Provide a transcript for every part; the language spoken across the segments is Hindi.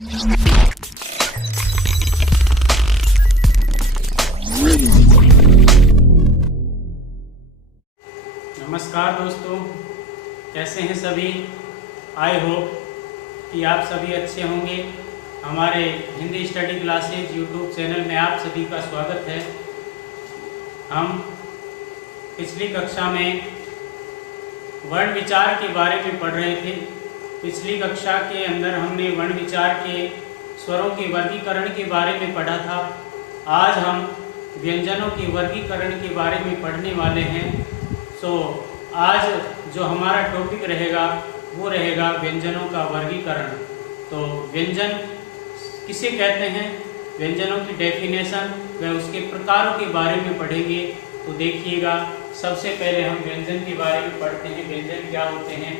नमस्कार दोस्तों, कैसे हैं सभी। आई होप कि आप सभी अच्छे होंगे। हमारे Hindi study classes YouTube channel में आप सभी का स्वागत है। हम पिछली कक्षा में वर्ण विचार के बारे में पढ़ रहे थे। पिछली कक्षा के अंदर हमने वर्ण विचार के स्वरों के वर्गीकरण के बारे में पढ़ा था। आज हम व्यंजनों के वर्गीकरण के बारे में पढ़ने वाले हैं। आज जो हमारा टॉपिक रहेगा वो रहेगा व्यंजनों का वर्गीकरण। तो व्यंजन किसे कहते हैं, व्यंजनों की डेफिनेशन व उसके प्रकारों के बारे में पढ़ेंगे। तो देखिएगा, सबसे पहले हम व्यंजन के बारे में पढ़ते हैं। व्यंजन क्या होते हैं।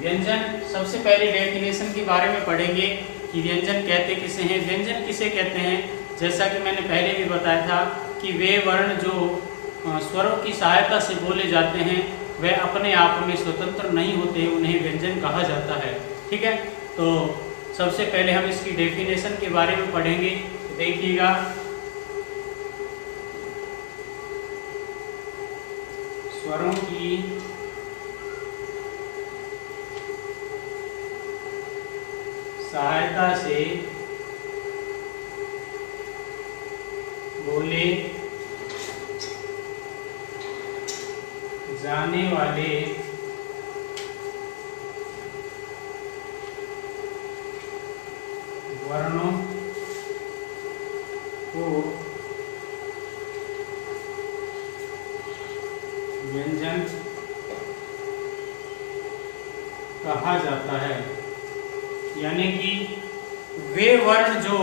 व्यंजन सबसे पहले डेफिनेशन के बारे में पढ़ेंगे कि व्यंजन कहते किसे हैं। व्यंजन किसे कहते हैं, जैसा कि मैंने पहले भी बताया था कि वे वर्ण जो स्वरों की सहायता से बोले जाते हैं वे अपने आप में स्वतंत्र नहीं होते, उन्हें व्यंजन कहा जाता है। ठीक है, तो सबसे पहले हम इसकी डेफिनेशन के बारे में पढ़ेंगे। तो देखिएगा, स्वरों की सहायता से बोले जाने वाले वर्णों को व्यंजन कहा जाता है। यानी कि वे वर्ण जो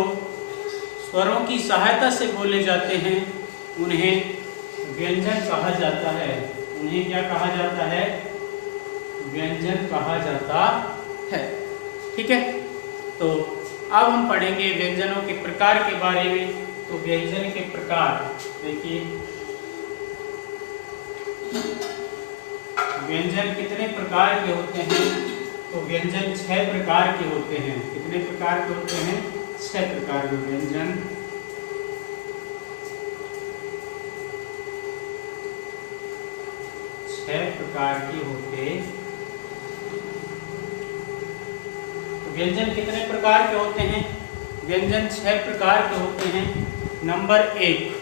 स्वरों की सहायता से बोले जाते हैं उन्हें व्यंजन कहा जाता है। उन्हें क्या कहा जाता है, व्यंजन कहा जाता है। ठीक है, तो अब हम पढ़ेंगे व्यंजनों के प्रकार के बारे में। तो व्यंजन के प्रकार देखिए, व्यंजन कितने प्रकार के होते हैं। तो व्यंजन 6 प्रकार के होते हैं। कितने प्रकार के होते हैं, 6 प्रकार के व्यंजन। प्रकार के होते। तो व्यंजन कितने प्रकार के होते हैं, व्यंजन 6 प्रकार के होते हैं। नंबर 1,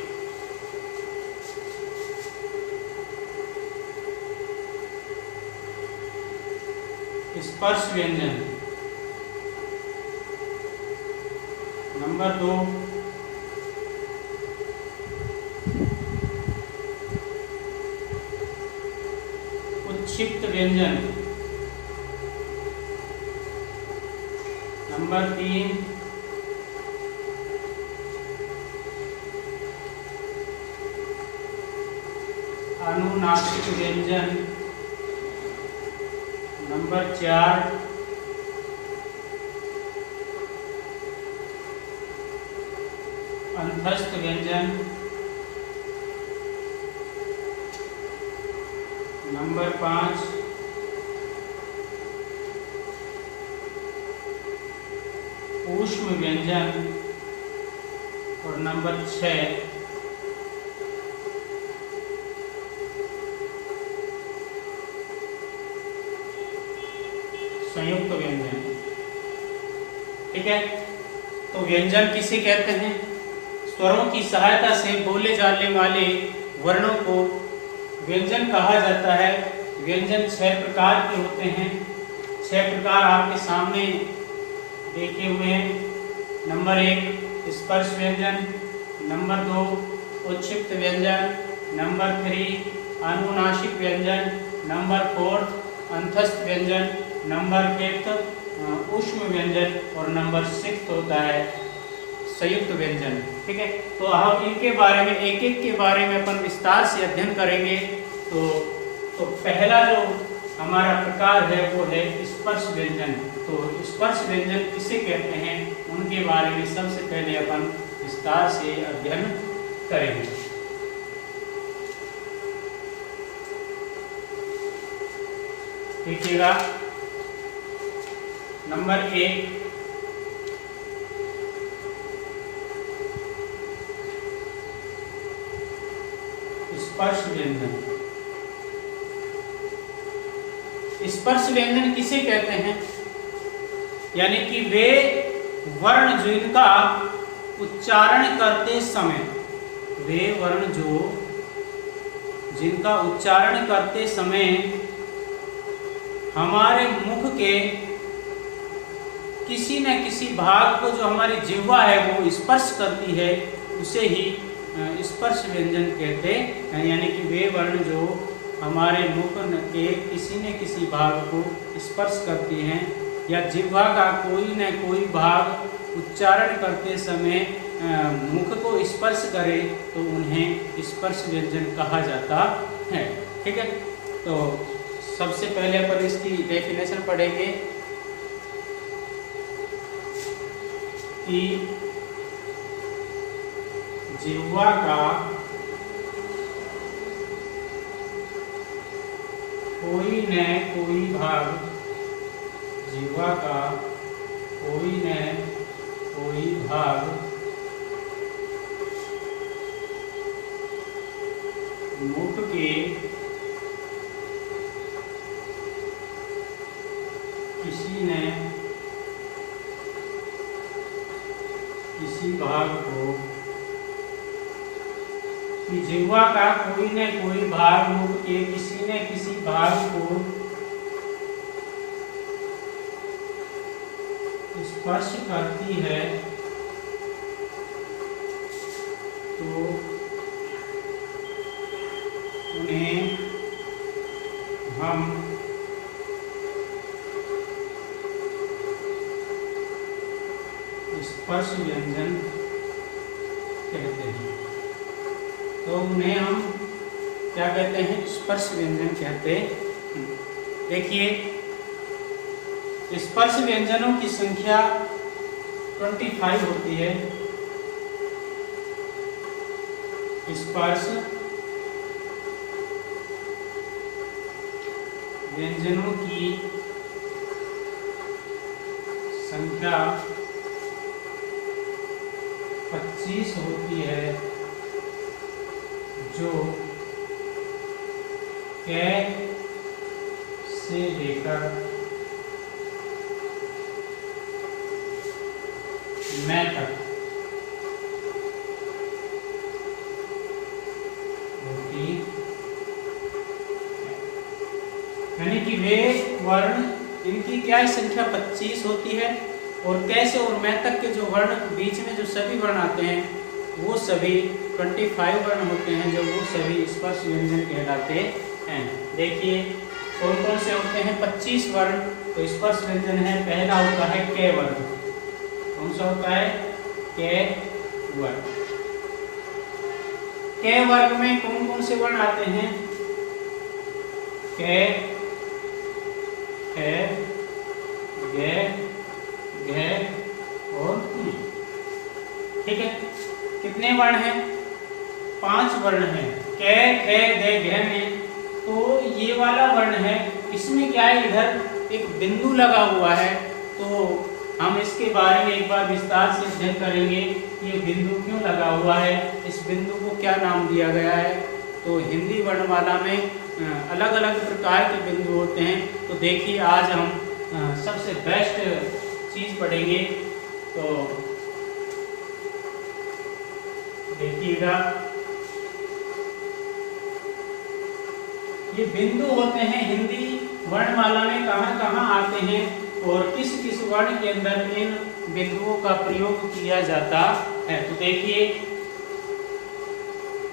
स्पर्श व्यंजन। नंबर 2, उच्छिप्त व्यंजन। नंबर 3, अनुनासिक व्यंजन। नंबर 4, अंतस्थ व्यंजन। नंबर 5, ऊष्म व्यंजन। और नंबर 6, संयुक्त व्यंजन। ठीक है, तो व्यंजन किसे कहते हैं, स्वरों की सहायता से बोले जाने वाले वर्णों को व्यंजन कहा जाता है। व्यंजन 6 प्रकार के होते हैं। 6 प्रकार आपके सामने देखे हुए हैं। नंबर 1, स्पर्श व्यंजन। नंबर 2, उच्छिप्त व्यंजन। नंबर 3, अनुनासिक व्यंजन। नंबर 4, अंतस्थ व्यंजन। नंबर 5, ऊष्म व्यंजन। और नंबर 6 होता है संयुक्त व्यंजन। ठीक है, तो हम इनके बारे में एक एक के बारे में अपन विस्तार से अध्ययन करेंगे। तो पहला जो हमारा प्रकार है वो है स्पर्श व्यंजन। तो स्पर्श व्यंजन किसे कहते हैं, उनके बारे में सबसे पहले अपन विस्तार से अध्ययन करेंगे। देखिएगा नंबर 1, स्पर्श व्यंजन। स्पर्श व्यंजन किसे कहते हैं? यानी कि वे वर्ण जो इनका उच्चारण करते समय, वे वर्ण जो जिनका उच्चारण करते समय हमारे मुख के किसी न किसी भाग को जो हमारी जिह्वा है वो स्पर्श करती है, उसे ही स्पर्श व्यंजन कहते हैं। यानी कि वे वर्ण जो हमारे मुख के किसी न किसी भाग को स्पर्श करती हैं या जिह्वा का कोई न कोई भाग उच्चारण करते समय मुख को स्पर्श करे तो उन्हें स्पर्श व्यंजन कहा जाता है। ठीक है, तो सबसे पहले अपन इसकी डेफिनेशन पढ़ेंगे कि जिह्वा का कोई न कोई भाग, जिह्वा का कोई न कोई भाग मुख के किसी न किसी भाग को, कि जिह्वा का कोई न कोई भाग मुख के किसी न किसी भाग को स्पर्श करती है तो उन्हें हम स्पर्श व्यंजन कहते हैं। तो उन्हें हम क्या कहते हैं? स्पर्श व्यंजन कहते हैं। देखिए, स्पर्श व्यंजनों की संख्या 25 होती है। स्पर्श व्यंजनों की संख्या 25 होती है, जो कै से लेकर मैं तक होती है। यानी कि वे वर्ण, इनकी क्या संख्या 25 होती है और कैसे और मैं तक के जो वर्ण बीच में जो सभी वर्ण आते हैं वो सभी 25 वर्ण होते हैं, जो वो सभी स्पर्श व्यंजन कहलाते हैं। देखिए कौन कौन से होते हैं 25 वर्ण। तो स्पर्श व्यंजन है, पहला होता है कै वर्ण। कौन सा होता है? कै वर्ण। कै वर्ग में कौन कौन से वर्ण आते हैं? कै, खे, गे, घे और नी। ठीक है, कितने वर्ण हैं? 5 वर्ण हैं। कै, खे, गे, घे में तो ये वाला वर्ण है, इसमें क्या है, इधर एक बिंदु लगा हुआ है। तो हम इसके बारे में एक बार विस्तार से अध्ययन करेंगे, ये बिंदु क्यों लगा हुआ है, इस बिंदु को क्या नाम दिया गया है। तो हिंदी वर्णमाला में अलग अलग प्रकार के बिंदु होते हैं। तो देखिए आज हम सबसे बेस्ट चीज पढ़ेंगे। तो देखिएगा, ये बिंदु होते हैं हिंदी वर्णमाला में कहाँ कहाँ आते हैं और किस किस वर्ण के अंदर इन बिंदुओं का प्रयोग किया जाता है। तो देखिए,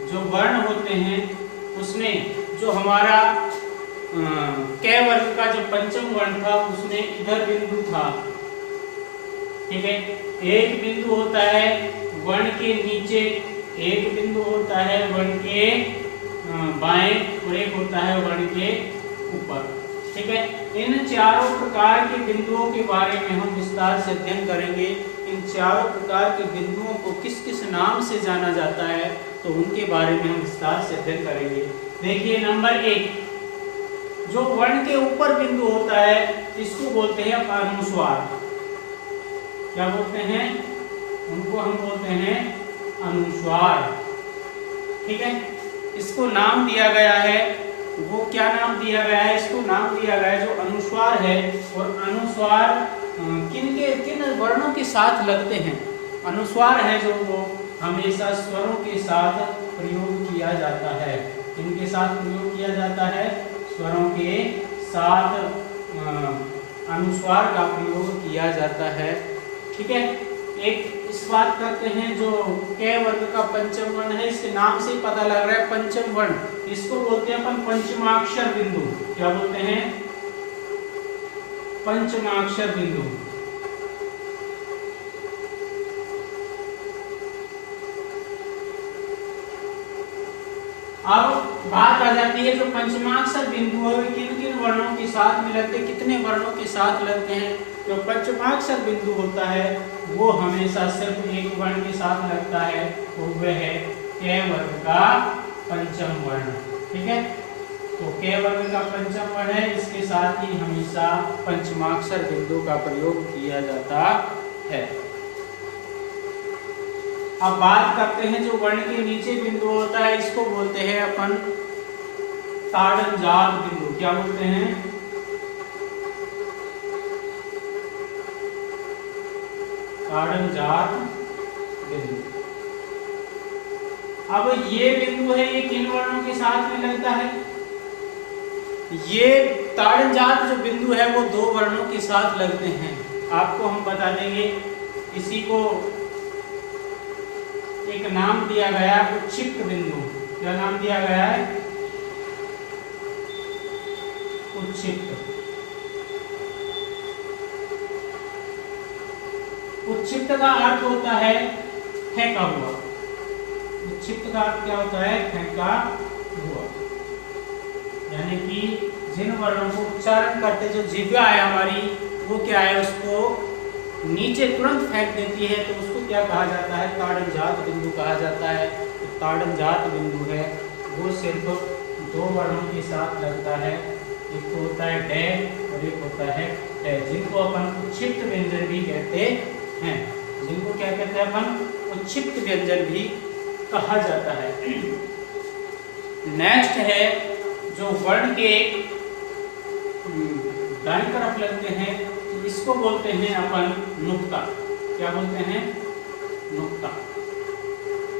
जो वर्ण होते हैं उसमें जो हमारा कै वर्ग का जो पंचम वर्ण था उसमें इधर बिंदु था। ठीक है, एक बिंदु होता है वर्ण के नीचे, एक बिंदु होता है वर्ण के बाएं और एक होता है वर्ण के ऊपर। ठीक है, इन चारों प्रकार के बिंदुओं के बारे में हम विस्तार से अध्ययन करेंगे। इन चारों प्रकार के बिंदुओं को किस किस नाम से जाना जाता है तो उनके बारे में हम विस्तार से अध्ययन करेंगे। देखिए नंबर 1, जो वर्ण के ऊपर बिंदु होता है इसको बोलते हैं अनुस्वार। क्या बोलते हैं? उनको हम बोलते हैं अनुस्वार। ठीक है, इसको नाम दिया गया है, वो क्या नाम दिया गया है? इसको नाम दिया गया है जो अनुस्वार है। और अनुस्वार किन वर्णों के साथ लगते हैं? अनुस्वार है जो वो हमेशा स्वरों के साथ प्रयोग किया जाता है। किनके साथ प्रयोग किया जाता है? स्वरों के साथ अनुस्वार का प्रयोग किया जाता है। ठीक है, एक इस बात करते हैं जो क वर्ग का पंचम वर्ण है, इसके नाम से ही पता लग रहा है पंचम वर्ण, इसको बोलते हैं अपन पंचमाक्षर बिंदु। क्या बोलते हैं? पंचमाक्षर बिंदु। अब बात आ जाती है जो पंचमाक्षर बिंदु है किन किन वर्णों के साथ में लगते हैं, कितने वर्णों के साथ लगते हैं? जो पंचमाक्षर बिंदु होता है वो हमेशा सिर्फ एक वर्ण के साथ लगता है, और वह है क वर्ग का पंचम वर्ण। ठीक है, तो क वर्ग का पंचम वर्ण है, इसके साथ ही हमेशा पंचमाक्षर बिंदु का प्रयोग किया जाता है। अब बात करते हैं जो वर्ण के नीचे बिंदु होता है इसको बोलते हैं अपन ताड़नजात बिंदु। क्या बोलते हैं? ताड़नजात बिंदु। अब ये बिंदु है, ये किन वर्णों के साथ में लगता है? ये ताड़नजात जो बिंदु है वो दो वर्णों के साथ लगते हैं। आपको हम बता देंगे, इसी को एक नाम दिया गया है उच्छिक्त बिंदु। क्या नाम दिया गया है? उच्छिक्त। उच्छिक्त का अर्थ होता है फेंका हुआ। उच्छिक्त का अर्थ क्या होता है? फेंका हुआ। यानी कि जिन वर्णों को उच्चारण करते जो जिह्वा है हमारी, वो क्या है, उसको नीचे तुरंत फेंक देती है, तो उसको क्या कहा जाता है? ताड़नजात बिंदु कहा जाता है। तो ताड़नजात बिंदु है वो सिर्फ दो वर्णों के साथ लगता है, एक तो होता है डे और एक होता है टे, जिनको अपन उच्छिक्त व्यंजन भी कहते हैं। जिनको क्या कहते हैं अपन? उच्छिक्त व्यंजन भी कहा जाता है। नेक्स्ट है जो वर्ण के दाईं तरफ लगते हैं, इसको बोलते हैं अपन नुक्ता। क्या बोलते हैं? नुक्ता।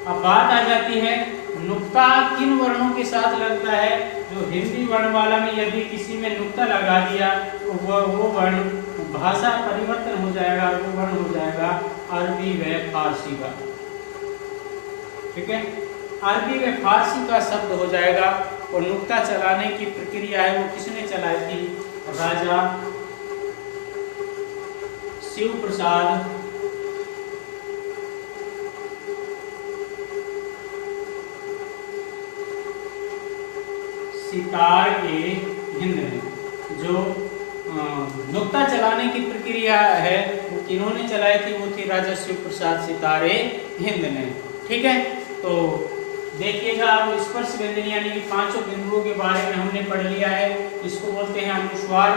अब बात आ जाती है नुक्ता किन वर्णों के साथ लगता है? जो हिंदी वर्णमाला में यदि किसी में नुक्ता लगा दिया तो वो वर्ण भाषा परिवर्तन हो जाएगा, वो वर्ण हो जाएगा अरबी व फारसी का। ठीक है, अरबी व फारसी का शब्द हो जाएगा। और नुक्ता चलाने की प्रक्रिया है वो किसने चलाई थी? राजा शिव प्रसाद सितार के हिंद ने। जो नुक्ता चलाने की प्रक्रिया है वो किन्होंने चलाई थी? वो थी राजा शिव प्रसाद सितारे हिंद ने। ठीक है, तो देखिएगा अब स्पर्श व्यंजन यानी कि पांचों बिंदुओं के बारे में हमने पढ़ लिया है। इसको बोलते हैं अनुस्वार,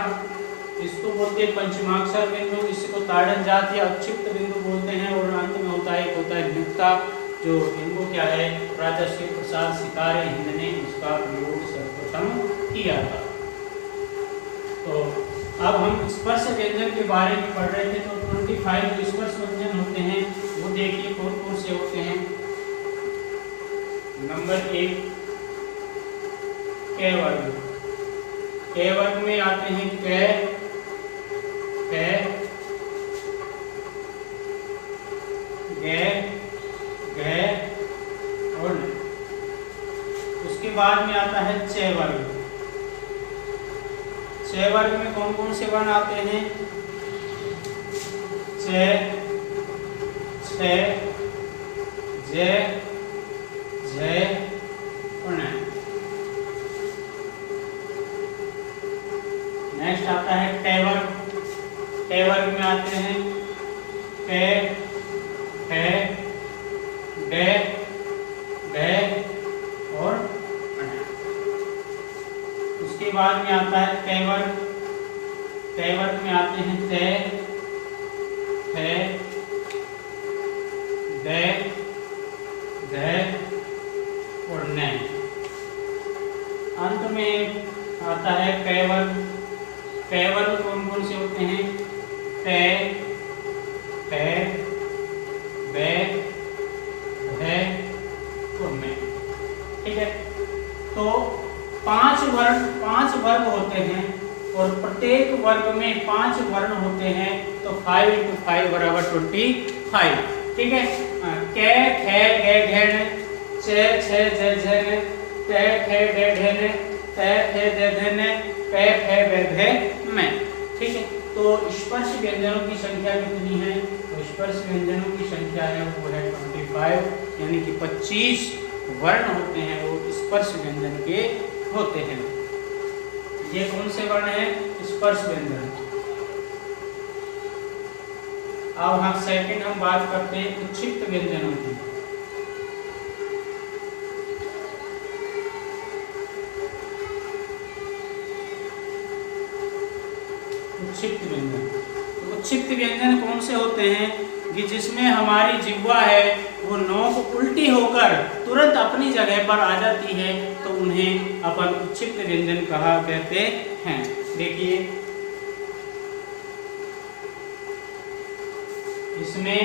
इसको बोलते हैं पंचमाक्षर बिंदु, इसको ताड़नजात या उच्छिक्त बिंदु बोलते हैं। और अंत में होता है एक होता है नुक्ता, जो इनको क्या है राजा शिव प्रसाद सितारे हिंद ने इसका प्रयोग सर्वप्रथम किया था। तो अब हम स्पर्श व्यंजन के बारे में पढ़ रहे थे। तो 25 जो स्पर्श व्यंजन होते हैं वो देखिए कौन कौन से होते हैं। नंबर 1 क वर्ग। क वर्ग में आते हैं क, ग, घ और न। उसके बाद में आता है च वर्ग। च वर्ग में कौन कौन से वर्ण आते हैं? च, छ, ज, झ और न। नेक्स्ट आता है ट वर्ग। ट वर्ग में आते हैं क, ख, ड, ढ और ण। उसके बाद में आता है तय वर्ग। तय वर्ग में आते हैं तय, थे, दे, ध और न। अंत में आता है कै वर्ग। कै वर्ग कौन कौन से होते हैं? तय, थे, बे, ध और में। ठीक है, तो पांच वर्ग होते हैं और प्रत्येक वर्ग में 5 वर्ण होते हैं, तो 5 × 5 बराबर 25। ठीक है, कै, खे, गे, घे, ने, चे, छे, जे, झे, ने, ते, थे, डे, ढे, ने, ते, थे, दे, धे, ने, पे, फे, बे, भे, में। ठीक है, तो स्पर्श व्यंजनों की संख्या कितनी है? तो स्पर्श व्यंजनों की संख्या है वो है 25, यानी कि 25 वर्ण होते हैं वो स्पर्श व्यंजन के होते हैं। ये कौन से वर्ण है? स्पर्श व्यंजन। अब हम सेकंड हम बात करते हैं उच्छिष्ट व्यंजनों की। उच्छिष्ट व्यंजन, उच्छिष्ट व्यंजन कौन से होते हैं कि जिसमें हमारी जिह्वा है वो नोक उल्टी होकर तुरंत अपनी जगह पर आ जाती है, तो उन्हें अपन उच्छिष्ट व्यंजन कहा कहते हैं। देखिए, इसमें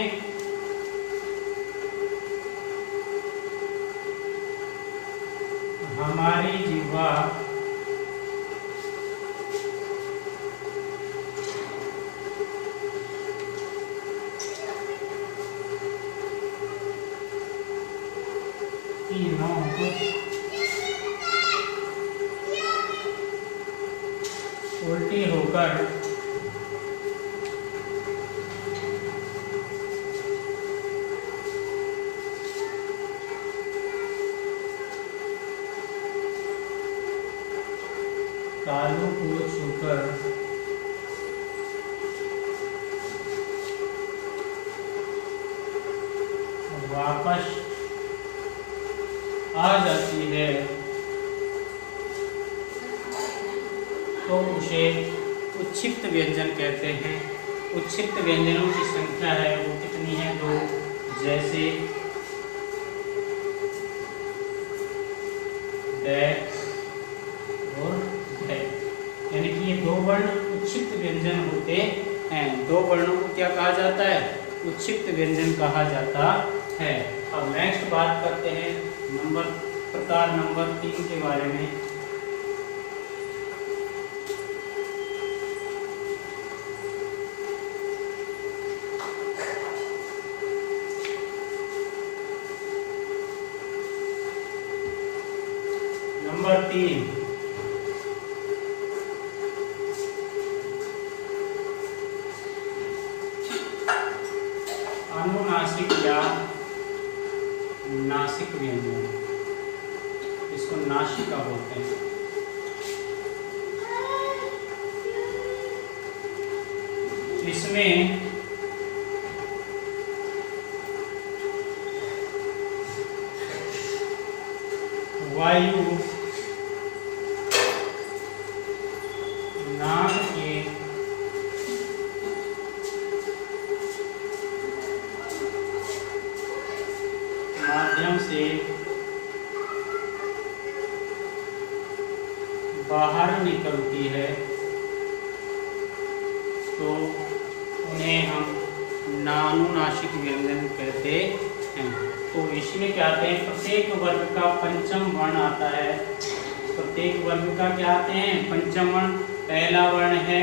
हमारी जिह्वा की नोक उल्टी होकर तालू को छूकर वापस आ जाती है, तो उसे उच्छिष्ट व्यंजन कहते हैं। उच्छिष्ट व्यंजनों की संख्या है वो कितनी है? 2। जैसे दे और धे, यानी कि ये 2 वर्ण उच्छिष्ट व्यंजन होते हैं। 2 वर्णों को क्या कहा जाता है? उच्छिष्ट व्यंजन कहा जाता है। अब नेक्स्ट बात करते हैं प्रकार नंबर 3 के बारे में। नंबर 3, अनुनासिक या नासिक व्यंजन, इसको नासिका बोलते हैं। इसमें वायु नाक के माध्यम से बाहर निकलती है, तो उन्हें हम नानुनासिक व्यंजन कहते हैं। तो इसमें क्या आते हैं? प्रत्येक वर्ग का पंचम वर्ण आता है। प्रत्येक वर्ग का क्या आते हैं? पंचम वर्ण। पहला वर्ण है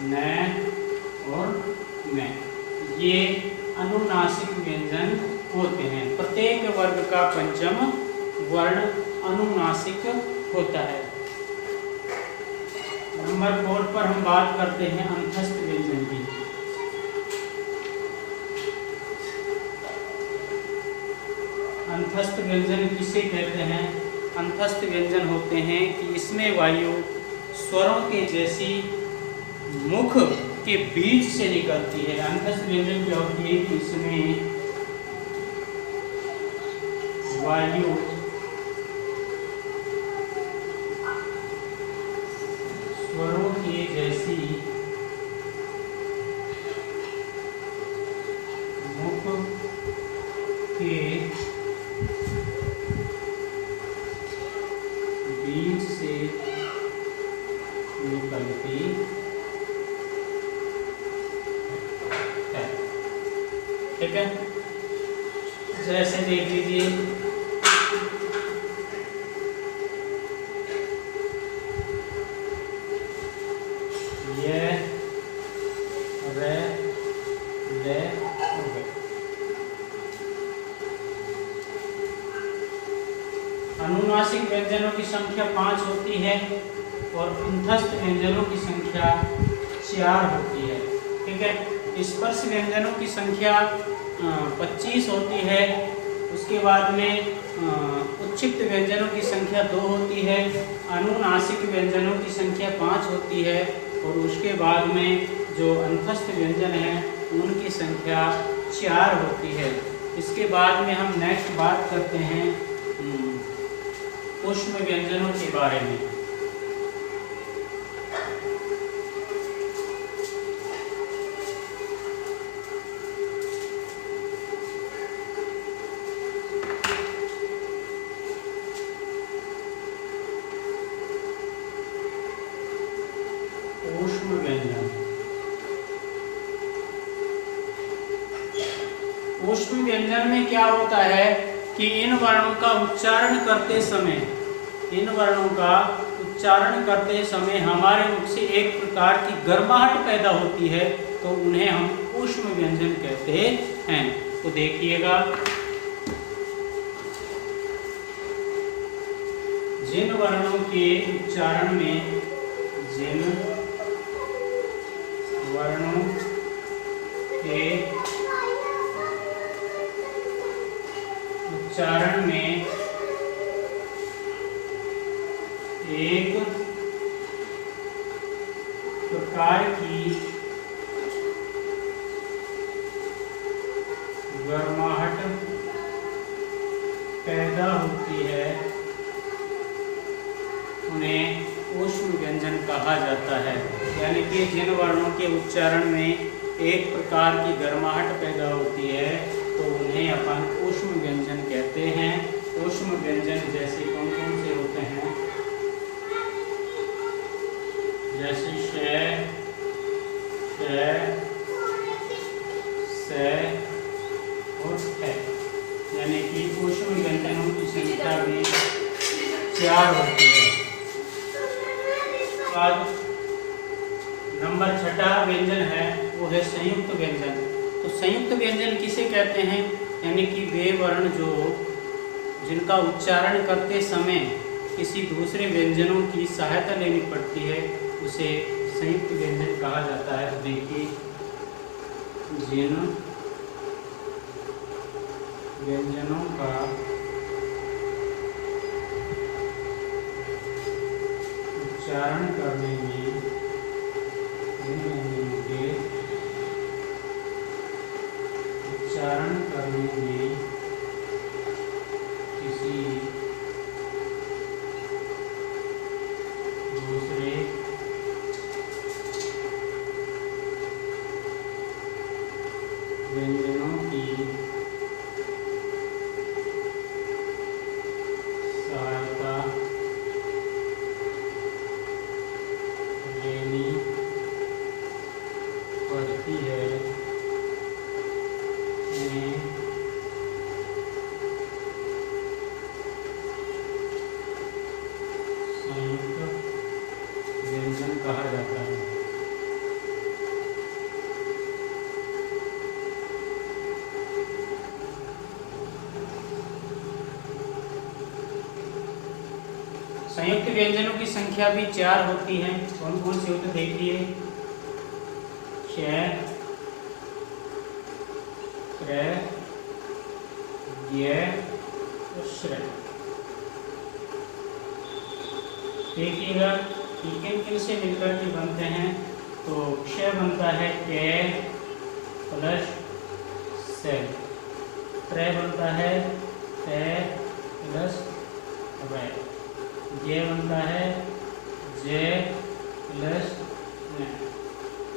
न, और में। ये अनुनासिक व्यंजन होते हैं। प्रत्येक वर्ग का पंचम वर्ण अनुनासिक होता है। नंबर 4 पर हम बात करते हैं अंतस्थ व्यंजन की। अंतस्थ व्यंजन किसे कहते हैं? अंतस्थ व्यंजन होते हैं कि इसमें वायु स्वरों के जैसी मुख के बीच से निकलती है। अंतस्थ व्यंजन क्या होती है कि इसमें वायु स्वरों के जैसी मुख के बीच से निकलती है। ठीक है, जैसे देख लीजिए, ये रे ले हो गए। अनुनासिक व्यंजनों की संख्या 5 होती है और कुंठस्थ व्यंजनों की संख्या 4 होती है। ठीक है, स्पर्श व्यंजनों की संख्या 25 होती है। उसके बाद में उच्छिष्ट व्यंजनों की संख्या 2 होती है। अनुनासिक व्यंजनों की संख्या 5 होती है और उसके बाद में जो अंतस्थ व्यंजन हैं उनकी संख्या 4 होती है। इसके बाद में हम नेक्स्ट बात करते हैं ऊष्म व्यंजनों के बारे में। ऊष्म व्यंजन, ऊष्म व्यंजन में क्या होता है कि इन वर्णों का उच्चारण करते समय हमारे मुख से एक प्रकार की गर्माहट पैदा होती है, तो उन्हें हम ऊष्म व्यंजन कहते हैं। तो देखिएगा, जिन वर्णों के उच्चारण में एक प्रकार की गर्माहट पैदा होती है, उन्हें ऊष्म व्यंजन कहा जाता है। यानी कि जिन वर्णों के उच्चारण में एक प्रकार की गर्माहट पैदा होती है तो उन्हें अपन ऊष्म व्यंजन कहते हैं। ऊष्म व्यंजन जैसे कौन कौन से होते हैं? जैसे श, से और है, यानी कि ऊष्म व्यंजनों की संख्या भी 4 होती है। बाद नंबर 6 व्यंजन है वो है संयुक्त व्यंजन। तो संयुक्त व्यंजन किसे कहते हैं? यानी कि वे वर्ण जिनका उच्चारण करते समय किसी दूसरे व्यंजनों की सहायता लेनी पड़ती है, उसे संयुक्त व्यंजन कहा जाता है। देखिए, जिन व्यंजनों का उच्चारण करने में किसी दूसरे व्यंजनों की सहायता लेनी पड़ती है, संयुक्त व्यंजन कहा जाता है। संयुक्त व्यंजनों की संख्या भी 4 होती है। कौन कौन से होते देखिए, श, क्र, य और श्र। देखिएगा कि किन किन से मिलकर के बनते हैं। तो क्ष बनता है क प्लस से, त्र बनता है त प्लस रे। ये बनता है जे प्लस ने,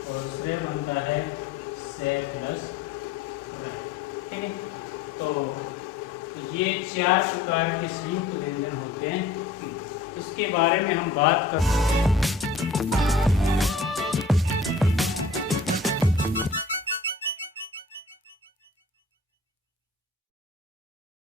और श्रे बनता है से प्लस रे। ठीक है, तो ये 4 प्रकार के संयुक्त व्यंजन होते हैं। इसके बारे में हम बात करते हैं।